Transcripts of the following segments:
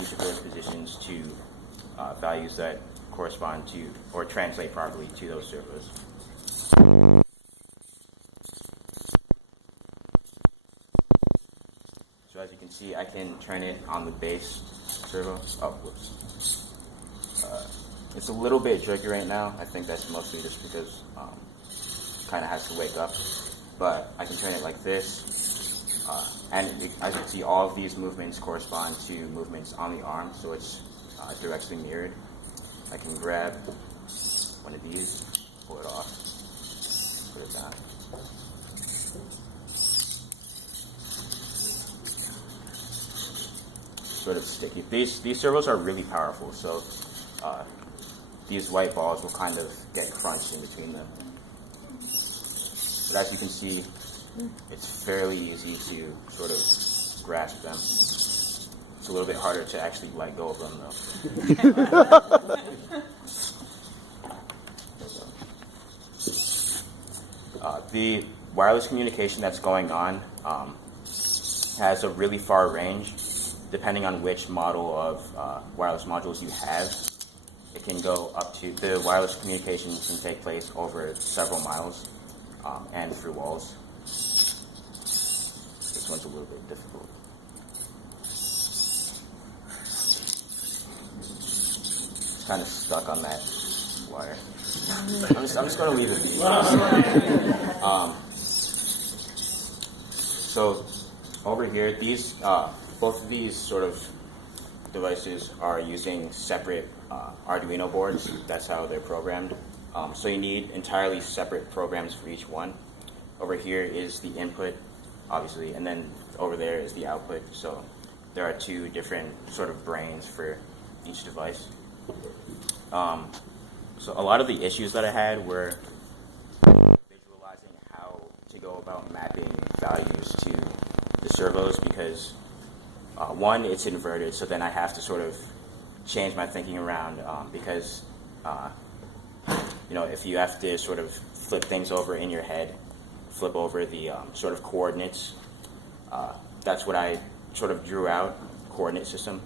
each of those positions to values that correspond to or translate properly to those servos. So as you can see, I can turn it on the base servo. Oh, whoops. It's a little bit jerky right now. I think that's mostly just because it kind of has to wake up. But I can turn it like this. And as you can see, all of these movements correspond to movements on the arm, so it's directly mirrored. I can grab one of these, pull it off, put it down. Sort of sticky. These servos are really powerful, so these white balls will kind of get crunched in between them. But as you can see, it's fairly easy to sort of grasp them. It's a little bit harder to actually let go of them, though. The wireless communication that's going on has a really far range. Depending on which model of wireless modules you have, it can go up to, the wireless communication can take place over several miles and through walls. This one's a little bit difficult. It's kind of stuck on that wire. I'm just going to leave it. So over here, these both of these sort of devices are using separate Arduino boards. That's how they're programmed. So you need entirely separate programs for each one. Over here is the input, obviously, and then over there is the output. So there are two different sort of brains for each device. So a lot of the issues that I had were visualizing how to go about mapping values to the servos because one, it's inverted, so then I have to sort of change my thinking around because if you have to sort of flip things over in your head, flip over the sort of coordinates, that's what I sort of drew out, coordinate system,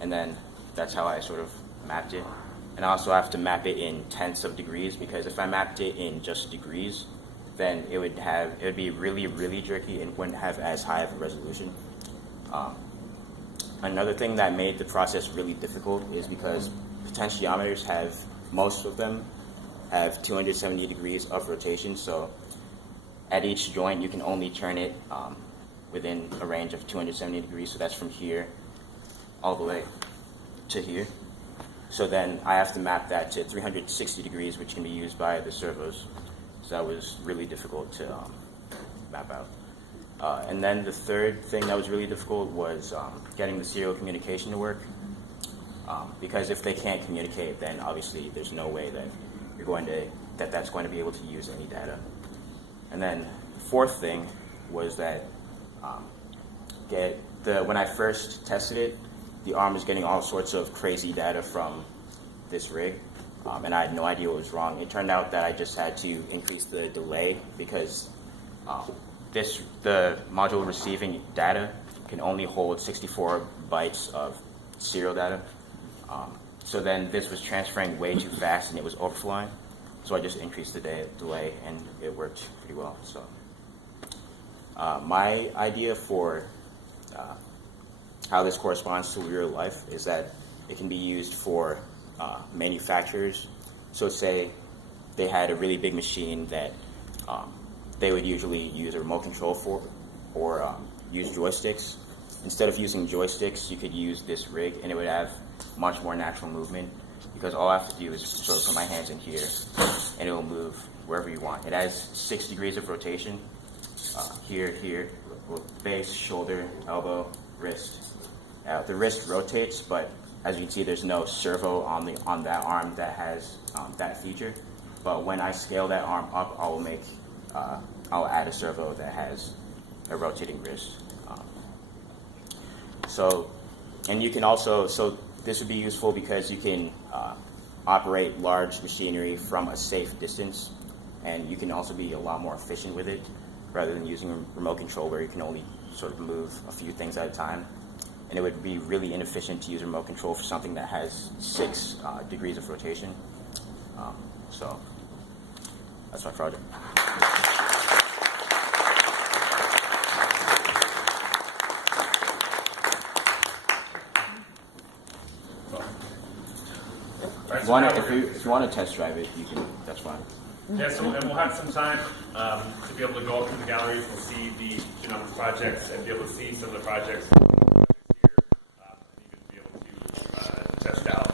and then that's how I sort of mapped it. And I also have to map it in tenths of degrees because if I mapped it in just degrees, then it would be really, really jerky and wouldn't have as high of a resolution. Another thing that made the process really difficult is because potentiometers most of them have 270 degrees of rotation, so at each joint you can only turn it within a range of 270 degrees, so that's from here all the way to here. So then I have to map that to 360 degrees, which can be used by the servos. So that was really difficult to map out. And then the third thing that was really difficult was getting the serial communication to work. Because if they can't communicate, then obviously there's no way that that's going to be able to use any data. And then the fourth thing was that when I first tested it, the arm was getting all sorts of crazy data from this rig, and I had no idea what was wrong. It turned out that I just had to increase the delay because the module receiving data can only hold 64 bytes of serial data. So then this was transferring way too fast and it was overflowing. So I just increased the delay and it worked pretty well. So my idea for how this corresponds to real life is that it can be used for manufacturers. So say they had a really big machine that they would usually use a remote control for or use joysticks. Instead of using joysticks, you could use this rig and it would have much more natural movement because all I have to do is sort of put my hands in here and it will move wherever you want. It has 6 degrees of rotation, here, base, shoulder, elbow, wrist. The wrist rotates, but as you can see, there's no servo on that arm that has that feature. But when I scale that arm up, I'll add a servo that has a rotating wrist. And you can also, so this would be useful because you can operate large machinery from a safe distance, and you can also be a lot more efficient with it rather than using a remote control where you can only sort of move a few things at a time. and it would be really inefficient to use remote control for something that has 6 degrees of rotation. So that's my project. If you want to test drive it, you can. That's fine. Yeah, so and we'll have some time to be able to go up through the galleries and see the genomics projects and be able to see some of the projects here, and even be able to test out